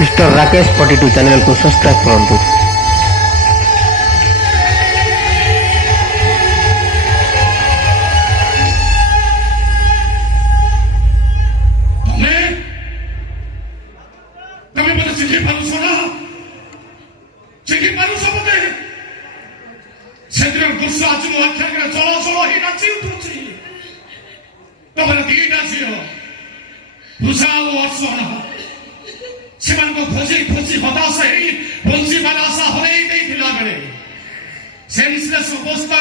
Mister Rakesh 42 channel को subscribe करूँ। Senseless अवस्था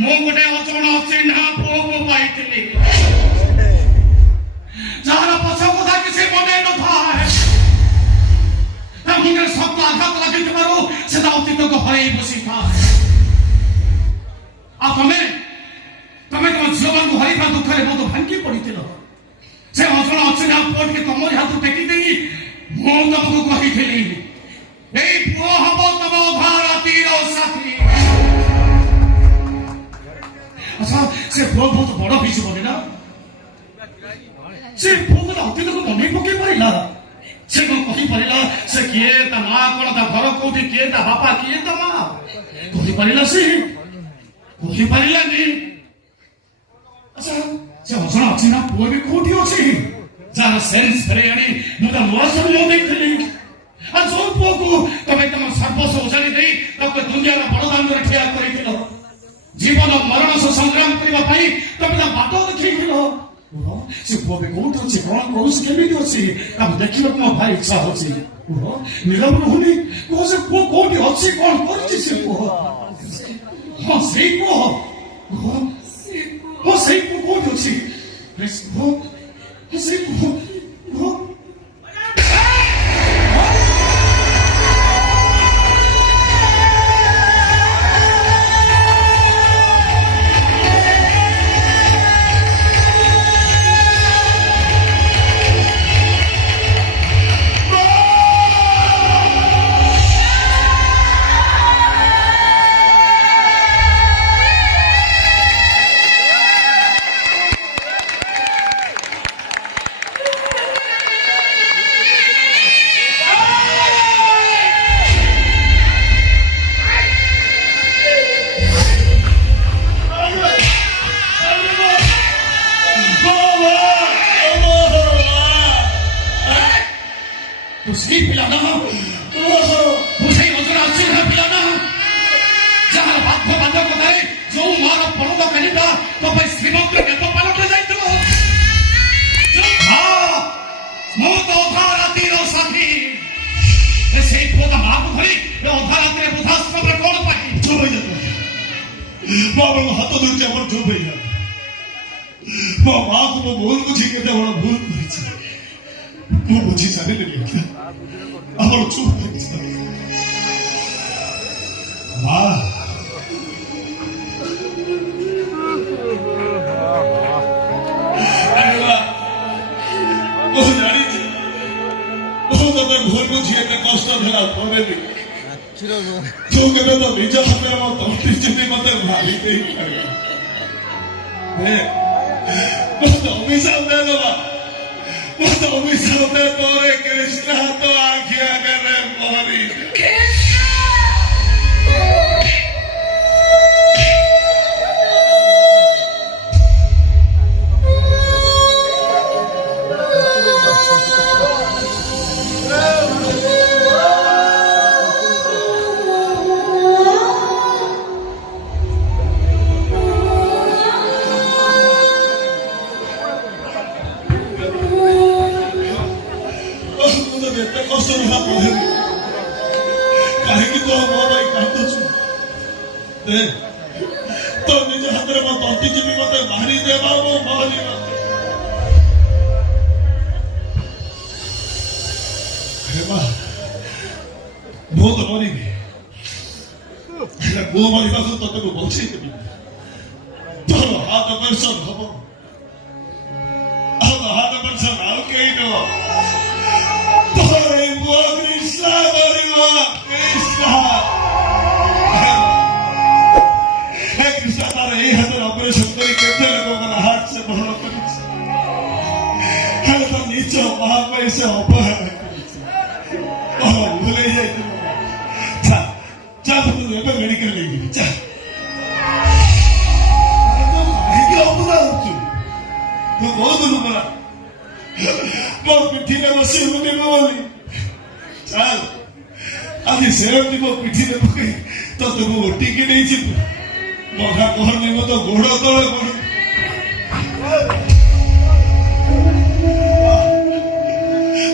मु गोटे अचल चिन्हा पुओ को पाई जार पछ कथा किसी मन न था मुझे शब्द आघात लगे से अतीत को हर बसी था तमें तुम झील मान हर दुख मत भांगी पड़ी से अचल चिन्हा पुओ के तुम हाथ टेकी दे तुमको कही पुओ हम तुम अधा रातिर साथी। अच्छा से पुओ बहुत बड़ हो ना से पुओ को अतीत को मन पकई पारा से कौन कही पारा से किए ता माँ कौन ता घर कौटी किए ता बापा किए ता माँ कही पारा से कही पारानी। अच्छा से अचल अच्छी ना पुओ भी कौटी अच्छी जार सेन्स फेरे आनी मुझे नुआ समय देखी आ जो पुओ को तमें तुम सर्वस्व उजाड़ी दे दुनिया बड़दान ठिया कर जीवन मरण से संग्राम करने तुम बाट देखल से पुओ भी कौट अच्छे कौन कौन केमी अच्छी देखा मो भाई इच्छा होची नीरव रहूनी कह से पुओ कौट अच्छी कौन कर पुओ हाँ से पुओ हाँ से पुओ कौट अच्छी से पुओ उसकी पिलाना उसे वजरा चिन्ह पिलाना जहां बात बात बताए जो मारा पड़ोगा कनिता तो भाई श्रीमंत के तो पालक जाई तो हां मो तो धाराती रो साथी ऐसे पोता मां भरी रो धाराती रे बुधास्त्र रे कोन पाई चुप हो जा बाबा हाथ दूर से पर चुप हो जा मो मां को बोल बुझी के बड़ा भूल बुझी मु बुझी सारे नहीं আমার চুপ হয়ে গেছে মা ও জানিছি ও তবে ভুল বুঝিয়ে কষ্ট ধরা পড়ে নি তো কেন তো নিজ হাতে আমার তন্ত্রী চিপি মতে ভাবিতেই পারে অভিশাপ দেয় বাবা तो भी सोते तोरे कृष्णा तो आखिया करे मोरी तो निज हाथ में मत तंती जीवी मत मारी देवा वो मारी अरे बा बहुत मरी वो मारी बात तो तेरे को बख्शी देबी तो हाथ पर सब हबो हाथ पर सब आउ के नो तो रे वो कृष्णा मरिवा कृष्णा ऑपरेशन करी केते लोगों हाथ से भरण कर नीचे महामारी से अपहरण ପିଠିରେ ବସି ବୁଲିବ ବୋଲି ଚାଲ ଆଜି ସେମିତି ମୋ ପିଠିରେ ପକେଇ ତତେ ମୁଁ ଓଟିକି ନେଇଯିବୁ ମଘା କହନି ମୋ ତ ଗୋଡ ତଳେ ପଡୁ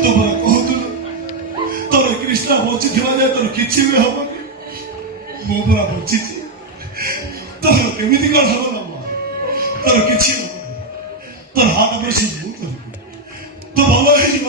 ତୁ ପରା କହୁଥିଲୁ ତୋର କୃଷ୍ଣା ବଞ୍ଚିଥିବା ଯାଏ ତୋର କିଛି ବି ହବନି ମୁଁ ପରା ବଞ୍ଚିଛି ତୋର କେମିତି କଣ ହବ ନା ତୋର କିଛି ହବନି ତୋର ହାତ ବେଶୀ ମୁଁ କରିବି ତୁ ଭଲ ହେଇଯିବ